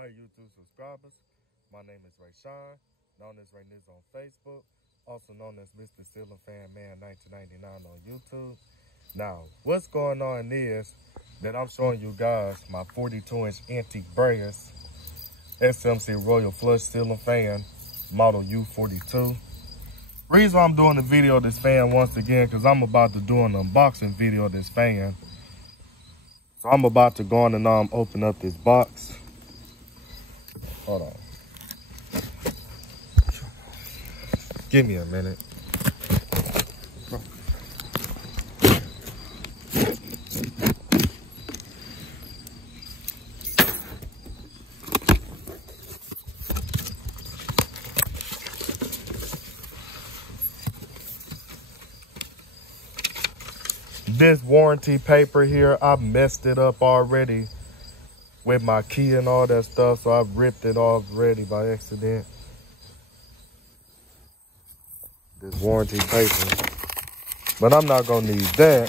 Hi, YouTube subscribers. My name is Rayshawn, known as Ray Niz on Facebook, also known as Mr. Ceiling Fan Man 1999 on YouTube. Now, what's going on is that I'm showing you guys my 42-inch antique Breyers SMC Royal Flush Ceiling Fan, model U42. Reason why I'm doing the video of this fan once again, because I'm about to do an unboxing video of this fan. So I'm about to go on and open up this box. Hold on. Give me a minute. This warranty paper here, I messed it up already with my key and all that stuff, so I ripped it off already by accident. This warranty paper, but I'm not gonna need that.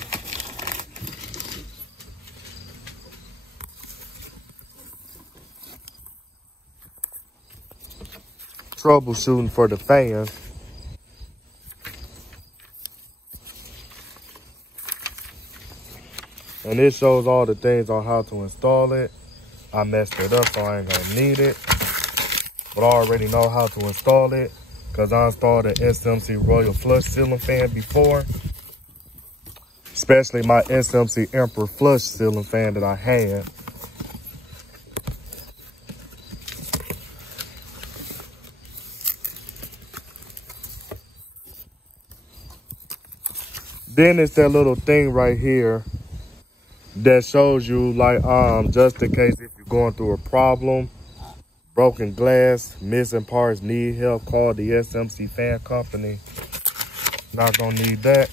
Troubleshooting for the fan. And it shows all the things on how to install it. I messed it up, so I ain't gonna need it. But I already know how to install it, because I installed an SMC Royal Flush Ceiling Fan before. Especially my SMC Emperor Flush Ceiling Fan that I had. Then it's that little thing right here that shows you, like, just in case if you're going through a problem, broken glass, missing parts, need help, call the SMC fan company. Not gonna need that.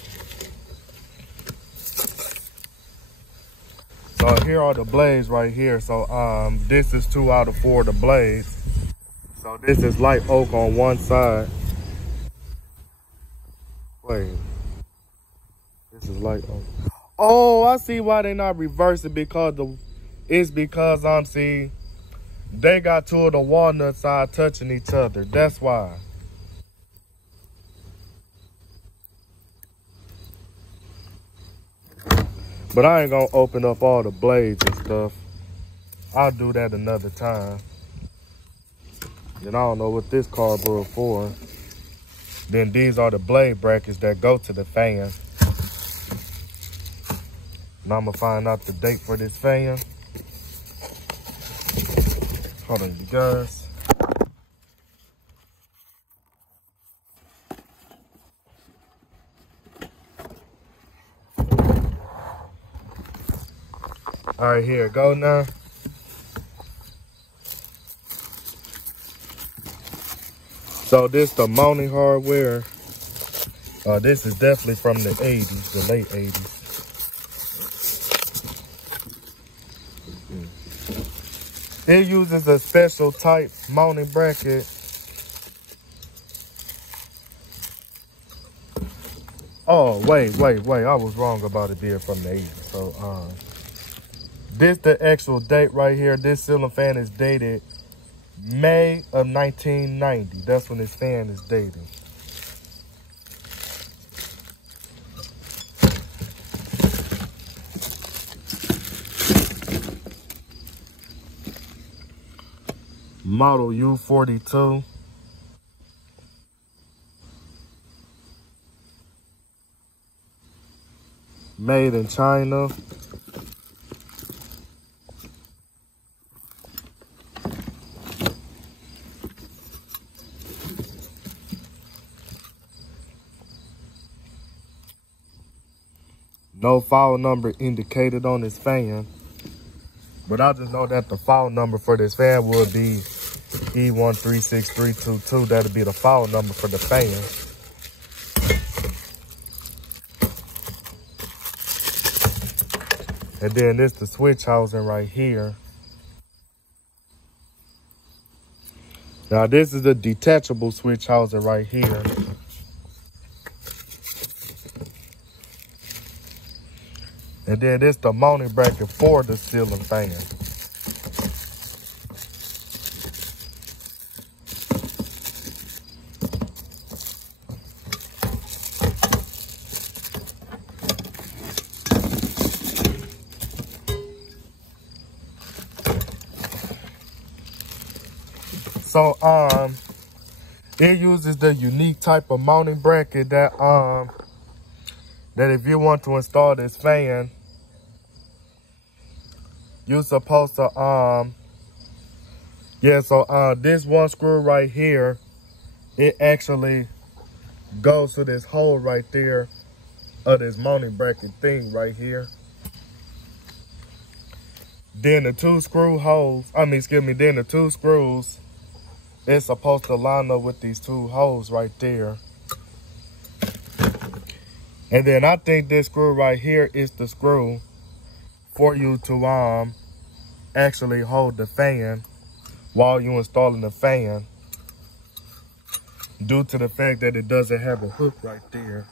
So here are the blades right here. So this is 2 out of 4 of the blades. So this is light oak on one side. Wait, this is light oak. Oh, I see why they not reversing, because it's because see, they got 2 of the walnut side touching each other. That's why. But I ain't gonna open up all the blades and stuff. I'll do that another time. And I don't know what this cardboard for. Then these are the blade brackets that go to the fan. And I'm gonna find out the date for this fan. Hold on, you guys. All right, here it go now. So this the mounting hardware. This is definitely from the 80s, the late 80s. It uses a special type mounting bracket. Oh, wait. I was wrong about it being from the 80s. So, this the actual date right here. This ceiling fan is dated May of 1990. That's when this fan is dated. Model U42. Made in China. No file number indicated on this fan. But I just know that the file number for this fan would be E136322. That'll be the file number for the fan. And then this the switch housing right here. Now this is a detachable switch housing right here. And then this the mounting bracket for the ceiling fan. So it uses the unique type of mounting bracket that that if you want to install this fan, you're supposed to this one screw right here, it actually goes to this hole right there of this mounting bracket thing right here. Then the two screws, it's supposed to line up with these two holes right there. And then I think this screw right here is the screw for you to actually hold the fan while you're installing the fan, due to the fact that it doesn't have a hook right there.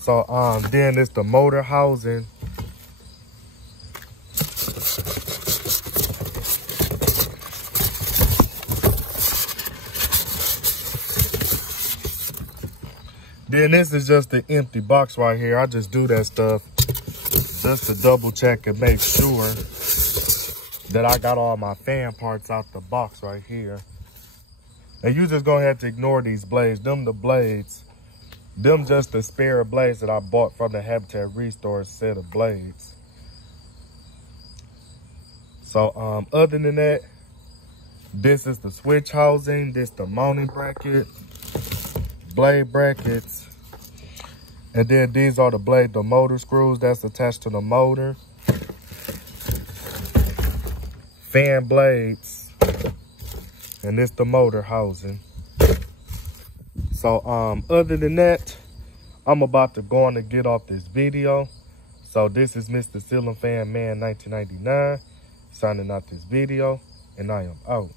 So then it's the motor housing. Then this is just the empty box right here. I just do that stuff just to double check and make sure that I got all my fan parts out the box right here. And you just gonna have to ignore these blades. Them just the spare blades that I bought from the Habitat Restore set of blades. So other than that, this is the switch housing, this the mounting bracket, blade brackets, and then these are the motor screws that's attached to the motor, fan blades, and this the motor housing. So other than that, I'm about to go on and get off this video. So this is Mr. Ceiling Fan Man 1999 signing out this video, and I am out.